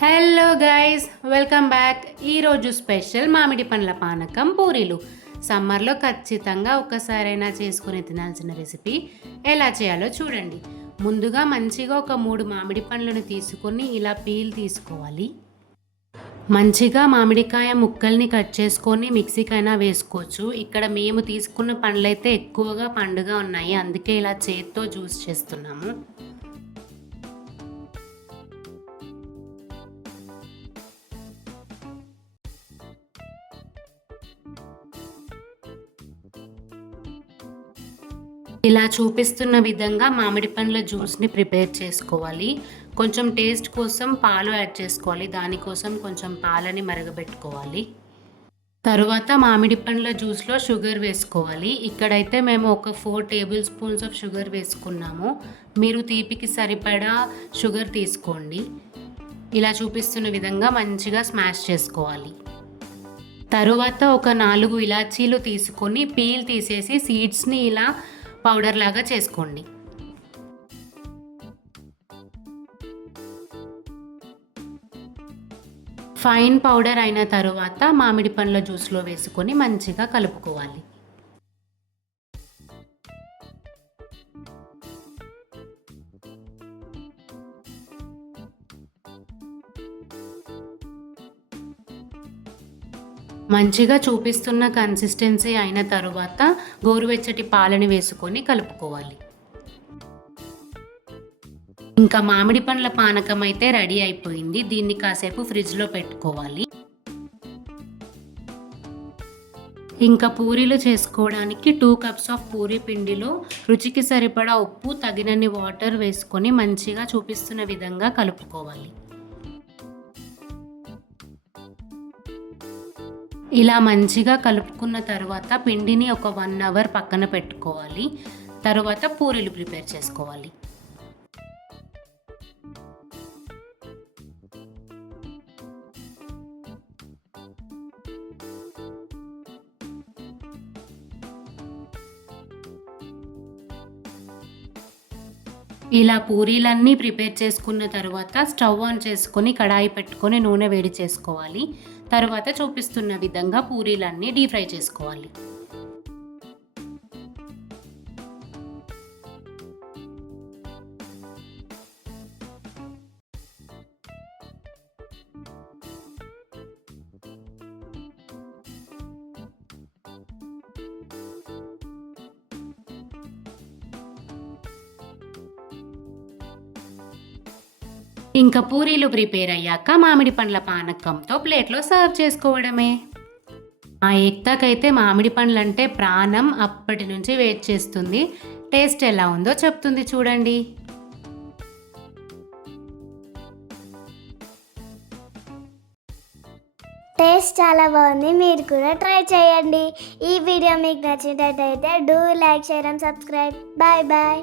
Hello guys, welcome back. ఈరోజు special మామిడి పండ్ల పానకం పూరీలు. సమ్మర్లో ఖచ్చితంగా ఒక్కసారైనా చేసుకుని తినాల్సిన రెసిపీ. ఎలా చేయాలో చూడండి. ముందుగా మంచిగా ఒక 3 మామిడి పండ్లను తీసుకొని ఇలా పీల్ తీసుకోవాలి. మంచిగా మామిడికాయ ముక్కల్ని కట్ చేసుకొని మిక్సీకైనా వేసుకోవచ్చు. ఇక్కడ మేము తీసుకున్న పండ్లైతే ఎక్కువగా పండుగా ఉన్నాయి, అందుకే ఇలా చేత్తో జ్యూస్ చేస్తున్నాము. ఇలా చూపిస్తున్న విధంగా మామిడి పండ్ల జ్యూస్ని ప్రిపేర్ చేసుకోవాలి. కొంచెం టేస్ట్ కోసం పాలు యాడ్ చేసుకోవాలి. దానికోసం కొంచెం పాలని మరగబెట్టుకోవాలి. తరువాత మామిడి పండ్ల జ్యూస్లో షుగర్ వేసుకోవాలి. ఇక్కడైతే మేము ఒక 4 టేబుల్ స్పూన్స్ ఆఫ్ షుగర్ వేసుకున్నాము. మీరు తీపికి సరిపడా షుగర్ తీసుకోండి. ఇలా చూపిస్తున్న విధంగా మంచిగా స్మాష్ చేసుకోవాలి. తరువాత ఒక 4 ఇలాచీలు తీసుకొని పీల్ తీసేసి సీడ్స్ని ఇలా పౌడర్ లాగా చేసుకోండి. ఫైన్ పౌడర్ అయిన తరువాత మామిడి పండ్ల జ్యూస్లో వేసుకొని మంచిగా కలుపుకోవాలి. మంచిగా చూపిస్తున్న కన్సిస్టెన్సీ అయిన తరువాత గోరువెచ్చటి పాలని వేసుకొని కలుపుకోవాలి. ఇంకా మామిడి పండ్ల పానకం అయితే రెడీ అయిపోయింది. దీన్ని కాసేపు ఫ్రిడ్జ్లో పెట్టుకోవాలి. ఇంకా పూరీలు చేసుకోవడానికి 2 కప్స్ ఆఫ్ పూరీ పిండిలో రుచికి సరిపడా ఉప్పు, తగినన్ని వాటర్ వేసుకొని మంచిగా చూపిస్తున్న విధంగా కలుపుకోవాలి. ఇలా మంచిగా కలుపుకున్న తర్వాత పిండిని ఒక 1 అవర్ పక్కన పెట్టుకోవాలి. తర్వాత పూరీలు ప్రిపేర్ చేసుకోవాలి. ఇలా పూరీలన్నీ ప్రిపేర్ చేసుకున్న తర్వాత స్టవ్ ఆన్ చేసుకొని కడాయి పెట్టుకొని నూనె వేడి చేసుకోవాలి. తర్వాత చూపిస్తున్న విధంగా పూరీలన్నీ డీప్ ఫ్రై చేసుకోవాలి. ఇంకా పూరీలు ప్రిపేర్ అయ్యాక మామిడి పండ్ల పానకంతో ప్లేట్లో సర్వ్ చేసుకోవడమే. మా ఏక్తాకైతే మామిడి పండ్లు అంటే ప్రాణం. అప్పటి నుంచి వెయిట్ చేస్తుంది. టేస్ట్ ఎలా ఉందో చెప్తుంది చూడండి. టేస్ట్ చాలా బాగుంది, మీరు కూడా ట్రై చేయండి. ఈ వీడియో మీకు నచ్చినట్టయితే do like, share and subscribe. Bye bye.